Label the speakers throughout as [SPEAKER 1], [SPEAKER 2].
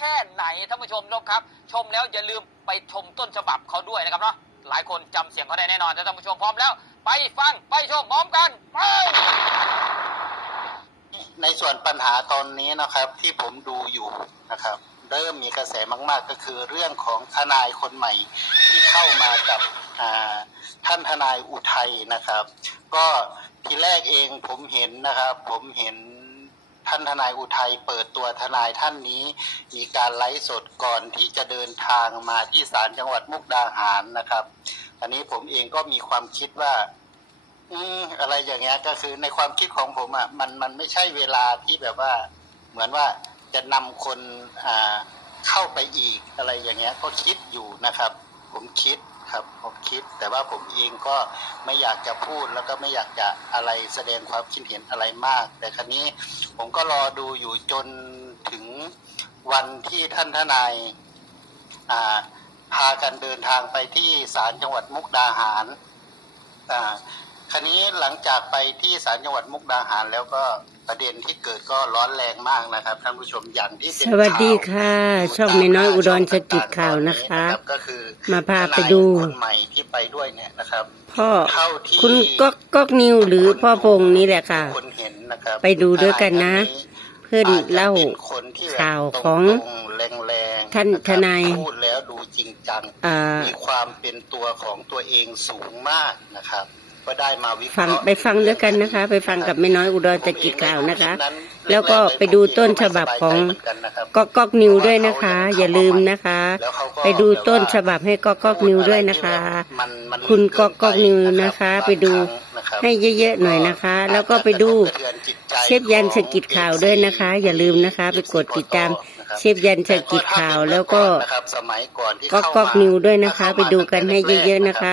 [SPEAKER 1] ค่ไหนท่านผู้ชมครับ ชมแล้วอย่าลืมไปชมต้นฉบับเขาด้วยนะครับเนาะหลายคนจำเสียงเขาได้แน่นอนถ้าท่านผู้ชมพร้อมแล้ว ไปฟังไปชมพร้อมกันไป
[SPEAKER 2] ในส่วนปัญหาตอนนี้นะครับที่ผมดูอยู่นะครับ เริ่มมีกระแสมาก ๆ ก็คือเรื่องของทนายคนใหม่ที่เข้ามากับท่านทนายอุทัยนะครับ ก็ทีแรกเองผมเห็นนะครับ ผมเห็น ท่านทนายอุทัยเปิดตัวทนายท่านนี้ มีการไลฟ์สดก่อนที่จะเดินทางมาที่ศาลจังหวัดมุกดาหารนะครับ อันนี้ผมเองก็มีความคิดว่า อืมอะไรอย่างเงี้ยก็คือในความคิดของผมอะมันมันไม่ใช่เวลาที่แบบว่า เหมือนว่าจะนำคนอ่าเข้าไปอีกอะไรอย่างเงี้ย ก็คิดอยู่นะครับ ผมคิดครับ แต่ว่าผมเองก็ไม่อยากจะพูดแล้วก็ไม่อยากจะอะไรแสดงความคิดเห็นอะไรมาก แต่ครั้นี้ผมก็รอดูอยู่จนถึงวันที่ท่านทนายพากันเดินทางไปที่ศาลจังหวัดมุกดาหารอ่า คราวนี้หลังจากไปที่ศาลจังหวัดมุกดาหารแล้วก็ประเด็นที่เกิดก็ร้อนแรงมากนะครับท่านผู้ชมอย่างที่เป็น
[SPEAKER 3] สวัสดี
[SPEAKER 2] ข่าว
[SPEAKER 3] ค่ะ ช่องแม่น้อยอุดรสกิจข่าวนะคะ
[SPEAKER 2] รับก็คือ
[SPEAKER 3] มาพาไปดู
[SPEAKER 2] ทนายคนใหม่ที่ไปด้วยเนี่ยนะครับ
[SPEAKER 3] พ่อ
[SPEAKER 2] เท่าที่
[SPEAKER 3] คุณก๊อกก๊อกนิวหรือพ่อพงษ์นี่แหละค่ะ
[SPEAKER 2] คนเห็นนะครับ
[SPEAKER 3] ไปดูด้วยกันนะ
[SPEAKER 2] ทาย
[SPEAKER 3] เพื่อน
[SPEAKER 2] อาจจะ
[SPEAKER 3] เล่า
[SPEAKER 2] เป็นคนที่แบบ
[SPEAKER 3] ข่าวของ
[SPEAKER 2] ตรงๆแรงๆ
[SPEAKER 3] ท่านะครับทนาย
[SPEAKER 2] พูดแล้วดูจริงจัง
[SPEAKER 3] อ่า
[SPEAKER 2] มีความเป็นตัวของตัวเองสูงมากนะครับ ก็ได้มาวิเค
[SPEAKER 3] ฟัง
[SPEAKER 2] ราะห์
[SPEAKER 3] ไปฟังด้วยกันนะคะ ไปฟังกับแม่น้อยอุดรสกิจข่าวนะคะ แล้วก็ไปดูต้นฉบับของก๊อกก๊อกนิวด้วยนะคะ อย่าลืมนะคะ ไปดูต้นฉบับให้ก๊อกก๊อกนิวด้วยนะคะคุณก๊อกก๊อกนิวนะคะ ไปดูให้เยอะๆหน่อยนะคะ แล้วก็ไปดู เชฟยันสกิจข่าวด้วยนะคะ อย่าลืมนะคะ ไปกดติดตาม เชฟยันสกิจข่าวแล้วก็ก๊อกก๊อกนิวด้วยนะคะ ไปดูกันให้เยอะๆนะคะ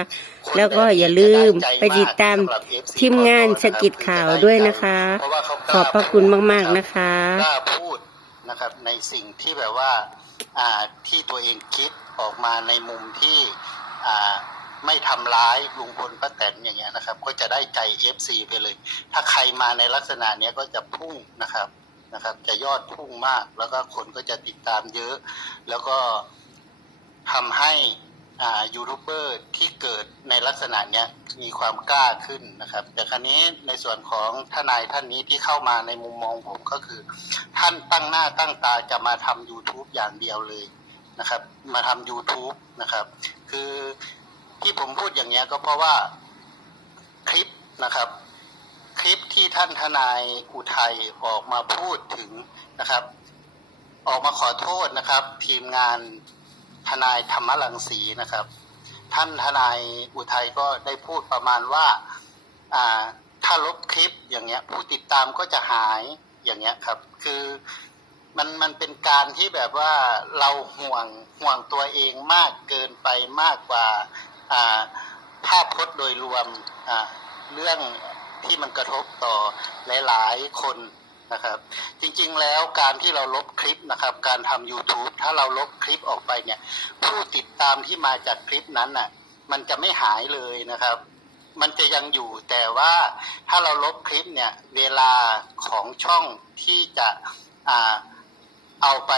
[SPEAKER 3] แล้วก็อย่าลืมไปติดตามทีมงานสกิจข่าวด้วยนะคะ ขอบพระคุณมากๆนะคะ
[SPEAKER 2] กล้าพูดนะครับในสิ่งที่แบบว่าอ่าที่ตัวเองคิดออกมาในมุมที่อ่าไม่ทำร้ายลุงพลป้าแตนอย่างเงี้ยนะครับ ก็จะได้ใจ FC ไปเลย ถ้าใครมาในลักษณะเนี้ยก็จะพุ่งนะครับ นะครับ จะยอดพุ่งมาก แล้วก็คนก็จะติดตามเยอะ แล้วก็ทำให้อ่ายูทูบเบอร์ที่เกิดในลักษณะเนี้ยมีความกล้าขึ้นนะครับ แต่ครั้นี้ในส่วนของทนายท่านนี้ที่เข้ามาในมุมมองผมก็คือ ท่านตั้งหน้าตั้งตาจะมาทำ YouTube อย่างเดียวเลยนะครับ มาทำ YouTube นะครับ คือที่ผมพูดอย่างเงี้ยก็เพราะว่าคลิปนะครับ คลิปที่ท่านทนายอุทัยออกมาพูดถึงนะครับ ออกมาขอโทษนะครับ ทีมงานทนายธรรมรังสีนะครับ ท่านทนายอุทัยก็ได้พูดประมาณว่าอ่าถ้าลบคลิปอย่างเงี้ย ผู้ติดตามก็จะหายอย่างเงี้ยครับ คือมันมันเป็นการที่แบบว่าเราห่วงห่วงตัวเองมากเกินไปมากกว่าอ่าภาพพจน์โดยรวมอ่าเรื่อง ที่มันกระทบต่อหลายๆคนนะครับ จริงๆแล้วการที่เราลบคลิปนะครับ การทำ YouTube ถ้าเราลบคลิปออกไปเนี่ย ผู้ติดตามที่มาจากคลิปนั้นน่ะ มันจะไม่หายเลยนะครับ มันจะยังอยู่แต่ว่าถ้าเราลบคลิปเนี่ย เวลาของช่องที่จะอ่าเอาไป